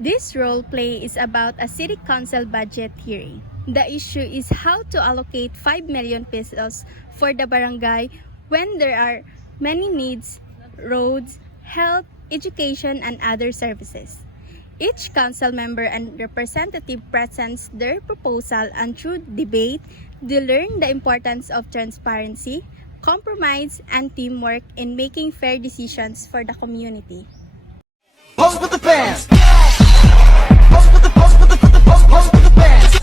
This role play is about a city council budget hearing. The issue is how to allocate 5 million pesos for the barangay when there are many needs, roads, health, education, and other services. Each council member and representative presents their proposal, and through debate, they learn the importance of transparency, compromise, and teamwork in making fair decisions for the community. Pose with the fans. Pose with the pose with the pose with the pose pose with the fans.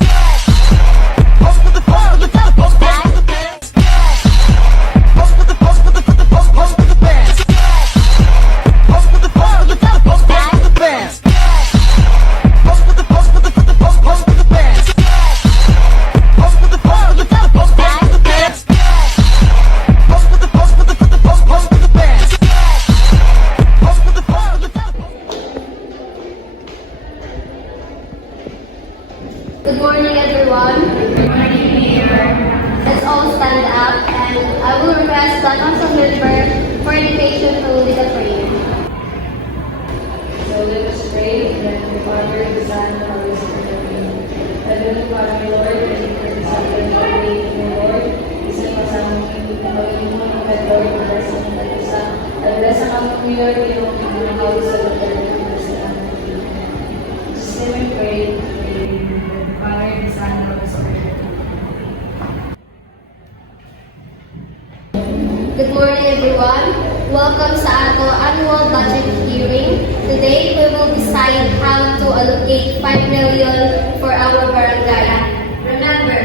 Pose with the pose with the pose pose pose with the fans. Pose with the pose with the pose pose with the fans. Pose with the pose with the pose pose with the fans. Pose with the pose with the pose pose with the fans. Pose with the pose with the pose pose with the fans. Pose with the pose with the pose pose with the fans. Pose with the pose with the Good morning, everyone. Good morning, Mayor. Let's all stand up, and I will request the council member for education to lead the prayer. So let us pray, and the Father, the Son, and the Holy Spirit. Heavenly Father, Lord, and you can decide to pray to the Lord. Isa kasama ng Panginoon mo, at Lord, bless ang nag-isa. At bless ang aming Mayor, yung pinakaw sa lugar ng bless ang aming Mayor. Just let me pray. Father, the Son, and the Holy Spirit. Good morning, everyone. Welcome sa ato annual budget hearing. Today, we will decide how to allocate 5 million for our barangay. Remember,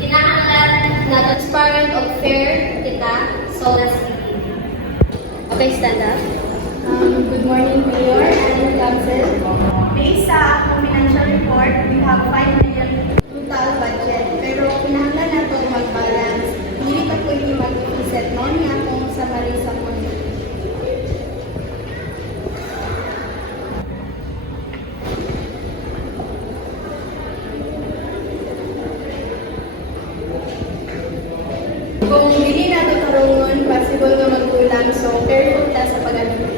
kinahanglan na transparent o fair kita, so let's begin. Okay, stand up. Good morning, Mayor and Council. Based sa akong financial report, we have 5 million Total budget, pero kinahanglan na ito mag-balance. Hindi ka pwede mag-reset mo niya kung sa mali sa kundi. Kung hindi na ito tarungon, possible nga magkulang, so careful ta sa pag-alibig.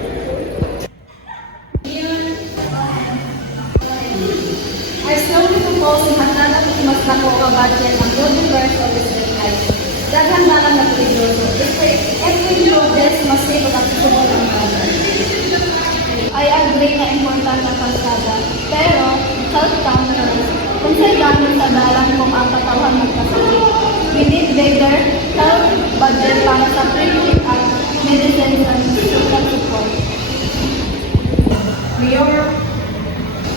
I slowly propose na hanggang mas nako ka budget ang building works of the city life. Daghan ba lang nagpilidoso? Every progress must take accessible ang budget. I agree na important ang kalsada, pero health counselors, consider sa dalan kung ang katawan magkasakit. We need bigger health budget para sa preventive at medicines and social support. Mayor,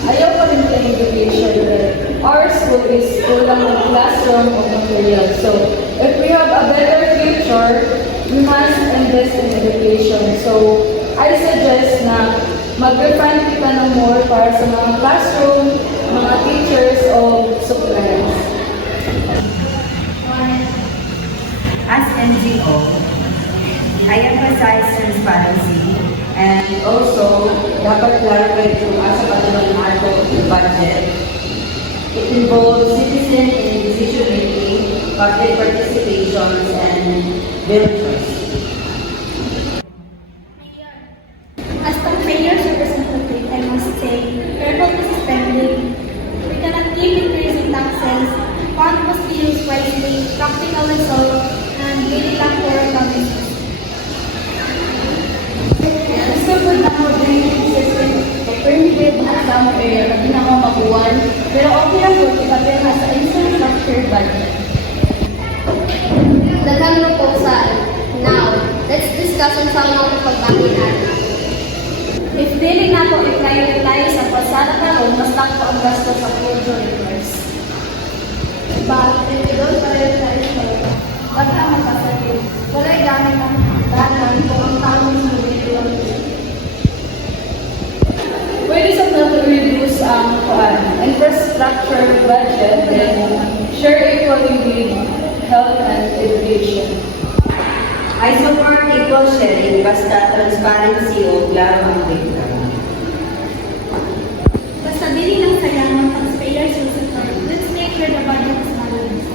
ayaw pa rin tayo education that our school is kulang ng classroom of material. So, if we have a better future, we must invest in education. So, I suggest na mag-refund kita ng more para sa mga classroom, mga teachers, o supplies. As NGO, I emphasize transparency and also dapat clarify kung asa pa naman ang ato budget. It involves citizen in decision making, public participations, and build trust. As the mayor's representative, I must say, careful with spending. We cannot keep increasing taxes. Funds must be used wisely, practical results, and really lang for promises. Gusto po na mo drinking system, permitted na sa mga area na di na mo makuwan, pero okay lang po kapag nasa infrastructure budget. Daghang proposal. Now, let's discuss on some mga pagbanginan. If really na po i-prioritize sa pasada karon, mas lakto ang gasto sa food repairs. But if we don't prioritize for baka makasakit, wala gamit ang danan kung ang taong hindi lang. Pwede sa to reduce ang infrastructure budget and share equally with health and education. I support equal sharing basta transparency o klaro ang data. Basta bili ng sayang ng taxpayers will support. Let's make sure the budget is balanced.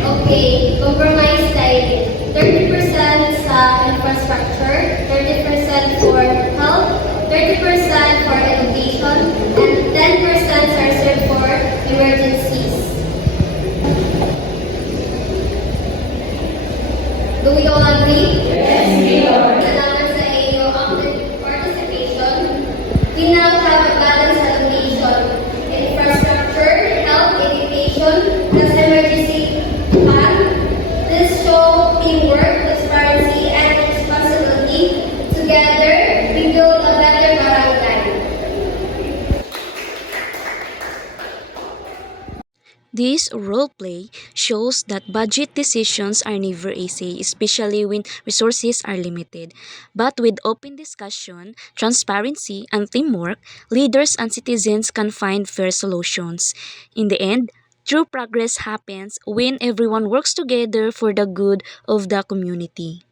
Okay, compromise tayo. 30% sa infrastructure, This role play shows that budget decisions are never easy, especially when resources are limited. But with open discussion, transparency, and teamwork, leaders and citizens can find fair solutions. In the end, true progress happens when everyone works together for the good of the community.